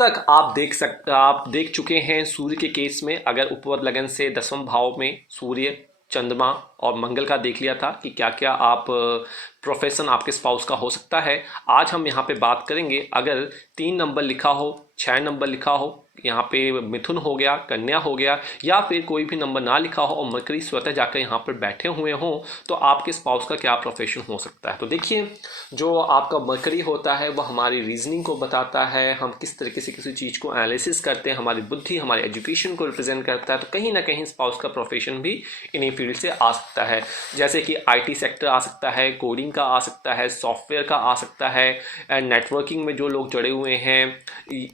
तक आप देख चुके हैं सूर्य के केस में, अगर उपवद लगन से 10वें भाव में सूर्य, चंद्रमा और मंगल का देख लिया था कि क्या क्या आप प्रोफेशन आपके स्पाउस का हो सकता है। आज हम यहाँ पे बात करेंगे अगर 3 नंबर लिखा हो, 6 नंबर लिखा हो, यहाँ पे मिथुन हो गया, कन्या हो गया, या फिर कोई भी नंबर ना लिखा हो और मरकरी स्वतः जाकर यहाँ पर बैठे हुए हों, तो आपके स्पाउस का क्या प्रोफेशन हो सकता है। तो देखिए, जो आपका मरकरी होता है वह हमारी रीजनिंग को बताता है, हम किस तरीके से किसी चीज़ को एनालिसिस करते हैं, हमारी बुद्धि, हमारे एजुकेशन को रिप्रेजेंट करता है। तो कहीं ना कहीं स्पाउस का प्रोफेशन भी इन्हीं फील्ड से आ सकता है, जैसे कि IT सेक्टर आ सकता है, कोडिंग का आ सकता है, सॉफ्टवेयर का आ सकता है, नेटवर्किंग में जो लोग जुड़े हुए हैं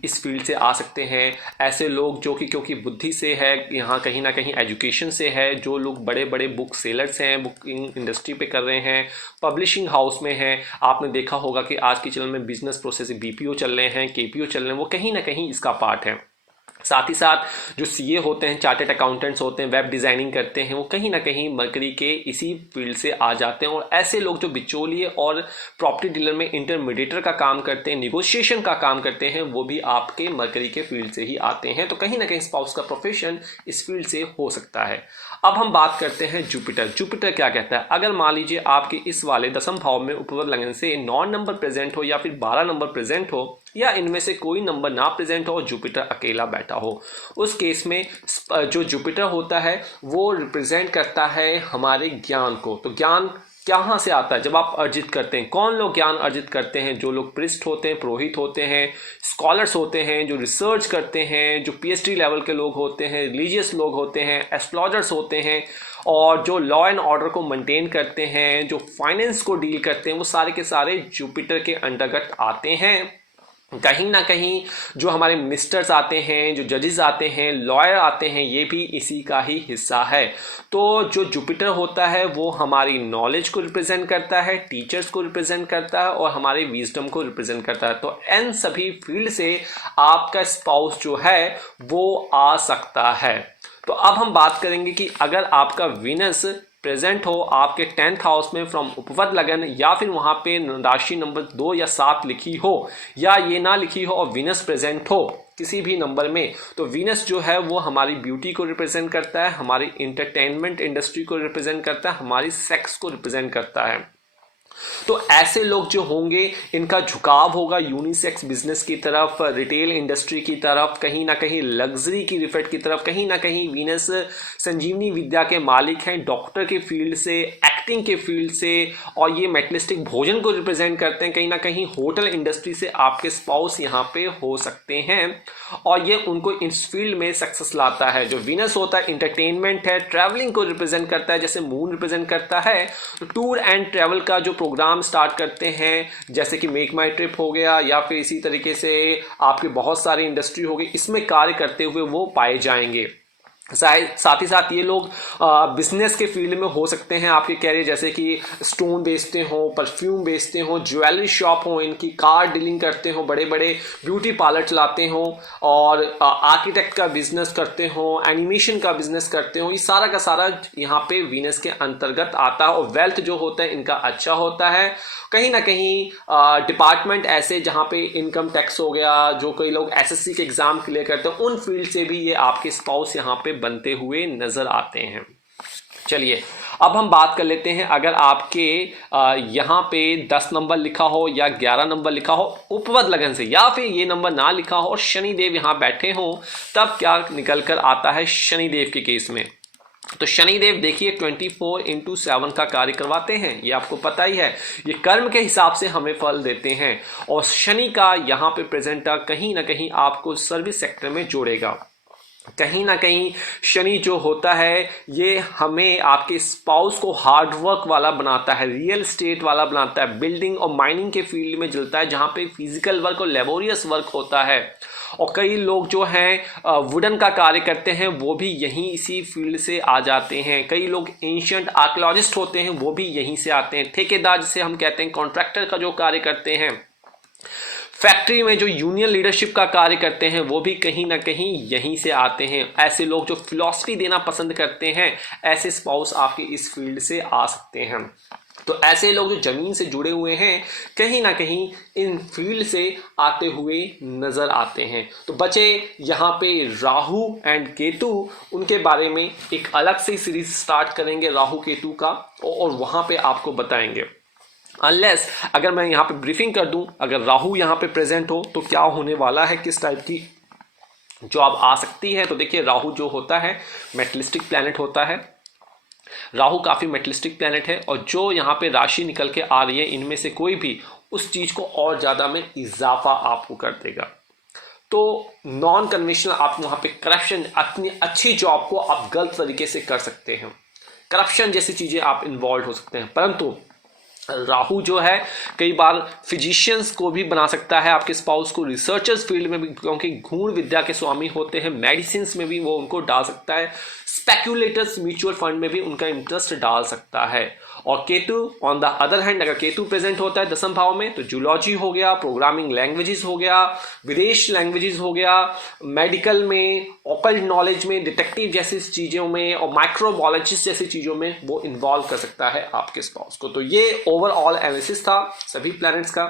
इस फील्ड से आ सकते हैं। ऐसे लोग जो कि क्योंकि बुद्धि से है, यहाँ कहीं ना कहीं एजुकेशन से है, जो लोग बड़े बड़े बुक सेलर्स हैं, बुकिंग इंडस्ट्री पे कर रहे हैं, पब्लिशिंग हाउस में हैं, आपने देखा होगा कि आज के चलन में बिजनेस प्रोसेस BPO चल रहे हैं, KPO चल रहे हैं, वो कहीं ना कहीं इसका पार्ट है। साथ ही साथ जो CA होते हैं, चार्टेड अकाउंटेंट्स होते हैं, वेब डिज़ाइनिंग करते हैं, वो कहीं ना कहीं मरकरी के इसी फील्ड से आ जाते हैं। और ऐसे लोग जो बिचौलिए और प्रॉपर्टी डीलर में इंटरमीडिएटर का काम करते हैं, निगोशिएशन का काम करते हैं, वो भी आपके मरकरी के फील्ड से ही आते हैं। तो कहीं ना कहीं स्पाउस का प्रोफेशन इस फील्ड से हो सकता है। अब हम बात करते हैं जुपिटर। जुपिटर क्या कहता है? अगर मान लीजिए आपके इस वाले 10वें भाव में उपवर लगन से 9 नंबर प्रेजेंट हो या फिर 12 नंबर प्रेजेंट हो, या इनमें से कोई नंबर ना प्रेजेंट हो और जुपिटर अकेला बैठा हो, उस केस में जो जुपिटर होता है वो रिप्रेजेंट करता है हमारे ज्ञान को। तो ज्ञान कहाँ से आता है? जब आप अर्जित करते हैं। कौन लोग ज्ञान अर्जित करते हैं? जो लोग प्रिस्ट होते हैं, पुरोहित होते हैं, स्कॉलर्स होते हैं, जो रिसर्च करते हैं, जो PhD लेवल के लोग होते हैं, रिलीजियस लोग होते हैं, एस्ट्रोलॉजर्स होते हैं, और जो लॉ एंड ऑर्डर को मेंटेन करते हैं, जो फाइनेंस को डील करते हैं, वो सारे के सारे जुपिटर के अंतर्गत आते हैं। कहीं ना कहीं जो हमारे मिनिस्टर्स आते हैं, जो जजेस आते हैं, लॉयर आते हैं, ये भी इसी का ही हिस्सा है। तो जो जुपिटर होता है वो हमारी नॉलेज को रिप्रेजेंट करता है, टीचर्स को रिप्रेजेंट करता है और हमारे विजडम को रिप्रेजेंट करता है। तो इन सभी फील्ड से आपका स्पाउस जो है वो आ सकता है। तो अब हम बात करेंगे कि अगर आपका वीनस प्रेजेंट हो आपके 10th हाउस में फ्रॉम उपवद लगन, या फिर वहां पे राशि नंबर 2 या 7 लिखी हो, या ये ना लिखी हो और वीनस प्रेजेंट हो किसी भी नंबर में, तो वीनस जो है वो हमारी ब्यूटी को रिप्रेजेंट करता है, हमारी इंटरटेनमेंट इंडस्ट्री को रिप्रेजेंट करता है, हमारी सेक्स को रिप्रेजेंट करता है। तो ऐसे लोग जो होंगे इनका झुकाव होगा यूनिसेक्स बिजनेस की तरफ, रिटेल इंडस्ट्री की तरफ, कहीं ना कहीं लग्जरी की रिफेट की तरफ। कहीं ना कहीं वीनस संजीवनी विद्या के मालिक हैं, डॉक्टर के फील्ड से, एक्टिंग के फील्ड से, और ये मेटलिस्टिक भोजन को रिप्रेजेंट करते हैं। कहीं ना कहीं होटल इंडस्ट्री से आपके स्पाउस यहाँ पे हो सकते हैं और ये उनको इस फील्ड में सक्सेस लाता है। जो वीनस होता है इंटरटेनमेंट है, ट्रैवलिंग को रिप्रेजेंट करता है, जैसे मून रिप्रेजेंट करता है। टूर एंड ट्रैवल का जो प्रोग्राम स्टार्ट करते हैं, जैसे कि मेक माई ट्रिप हो गया, या फिर इसी तरीके से आपके बहुत सारी इंडस्ट्री हो गई, इसमें कार्य करते हुए वो पाए जाएंगे। साथ ही साथ ये लोग बिजनेस के फील्ड में हो सकते हैं आपके कैरियर, जैसे कि स्टोन बेचते हो, परफ्यूम बेचते हो, ज्वेलरी शॉप हो, इनकी कार डीलिंग करते हो, बड़े बड़े ब्यूटी पार्लर चलाते हो, और आर्किटेक्ट का बिजनेस करते हो, एनिमेशन का बिजनेस करते हो। ये सारा का सारा यहाँ पे वीनस के अंतर्गत आता है। और वेल्थ जो होता है इनका अच्छा होता है। कहीं ना कहीं डिपार्टमेंट ऐसे जहाँ पे इनकम टैक्स हो गया, जो कई लोग SSC के एग्जाम क्लियर करते हैं, उन फील्ड से भी ये आपके स्पाउस यहाँ पे बनते हुए नजर आते हैं। चलिए अब हम बात कर लेते हैं, अगर आपके यहाँ पे 10 नंबर लिखा हो या 11 नंबर लिखा हो उपवद लगन से, या फिर ये नंबर ना लिखा हो और शनिदेव यहाँ बैठे हो, तब क्या निकल कर आता है शनिदेव के केस में। तो शनिदेव देखिए 24/7 का कार्य करवाते हैं, ये आपको पता ही है। ये कर्म के हिसाब से हमें फल देते हैं, और शनि का यहाँ पे प्रेजेंटा कहीं ना कहीं आपको सर्विस सेक्टर में जोड़ेगा। कहीं ना कहीं शनि जो होता है ये हमें आपके स्पाउस को हार्ड वर्क वाला बनाता है, रियल स्टेट वाला बनाता है, बिल्डिंग और माइनिंग के फील्ड में जलता है, जहाँ पे फिजिकल वर्क और लेबोरियस वर्क होता है। और कई लोग जो हैं वुडन का कार्य करते हैं, वो भी यहीं इसी फील्ड से आ जाते हैं। कई लोग एंशिएंट आर्कियोलॉजिस्ट होते हैं, वो भी यहीं से आते हैं। ठेकेदार जिसे हम कहते हैं, कॉन्ट्रैक्टर का जो कार्य करते हैं, फैक्ट्री में जो यूनियन लीडरशिप का कार्य करते हैं, वो भी कहीं ना कहीं यहीं से आते हैं। ऐसे लोग जो फिलॉसफी देना पसंद करते हैं, ऐसे स्पाउस आपके इस फील्ड से आ सकते हैं। तो ऐसे लोग जो जमीन से जुड़े हुए हैं कहीं ना कहीं इन फील्ड से आते हुए नजर आते हैं। तो बचे यहाँ पे राहु एंड केतु, उनके बारे में एक अलग से सीरीज स्टार्ट करेंगे राहु केतु का, और वहां पे आपको बताएंगे। अनलेस अगर मैं यहाँ पे ब्रीफिंग कर दूं, अगर राहु यहाँ पे प्रेजेंट हो तो क्या होने वाला है, किस टाइप की जॉब आ सकती है। तो देखिए राहु जो होता है मेटलिस्टिक प्लैनेट होता है, राहु काफी मेटलिस्टिक प्लैनेट है, और जो यहाँ पे राशि निकल के आ रही है इनमें से कोई भी उस चीज को और ज्यादा में इजाफा आपको कर देगा। तो नॉन कन्वेंशनल आप वहां पे करप्शन, अपनी अच्छी जॉब को आप गलत तरीके से कर सकते हैं, करप्शन जैसी चीजें आप इन्वॉल्व हो सकते हैं। परंतु राहु जो है कई बार फिजिशियंस को भी बना सकता है, आपके स्पाउस को रिसर्चर्स फील्ड में भी, क्योंकि गूढ़ विद्या के स्वामी होते हैं, मेडिसिन में भी वो उनको डाल सकता है, स्पेक्यूलेटर्स म्यूचुअल फंड में भी उनका इंटरेस्ट डाल सकता है। और Ketu on the other hand, अगर केतु प्रेजेंट होता है दसम भाव में तो जूलॉजी हो गया, प्रोग्रामिंग लैंग्वेजेस हो गया, विदेश लैंग्वेजेस हो गया, मेडिकल में, ऑकल्ट नॉलेज में, डिटेक्टिव जैसी चीजों में, और माइक्रोबायोलॉजिस्ट जैसी चीजों में वो इन्वॉल्व कर सकता है आपके स्पाउस को। तो ये ओवरऑल एनालिसिस था सभी प्लैनेट्स का,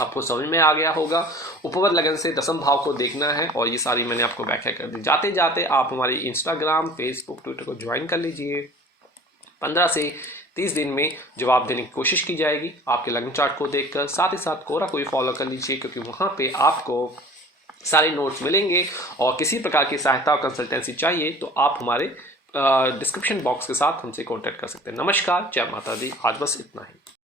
आपको समझ में आ गया होगा। उपवर लगन से दसम भाव को देखना है, और ये सारी मैंने आपको व्याख्या कर दी। जाते जाते आप हमारी इंस्टाग्राम, फेसबुक, ट्विटर को ज्वाइन कर लीजिए। 15 से 30 दिन में जवाब देने की कोशिश की जाएगी आपके लग्न चार्ट को देखकर। साथ ही साथ कोरा को भी फॉलो कर लीजिए, क्योंकि वहां पे आपको सारे नोट्स मिलेंगे। और किसी प्रकार की सहायता और कंसल्टेंसी चाहिए तो आप हमारे डिस्क्रिप्शन बॉक्स के साथ हमसे कॉन्टैक्ट कर सकते हैं। नमस्कार, जय माता दी, आज बस इतना ही।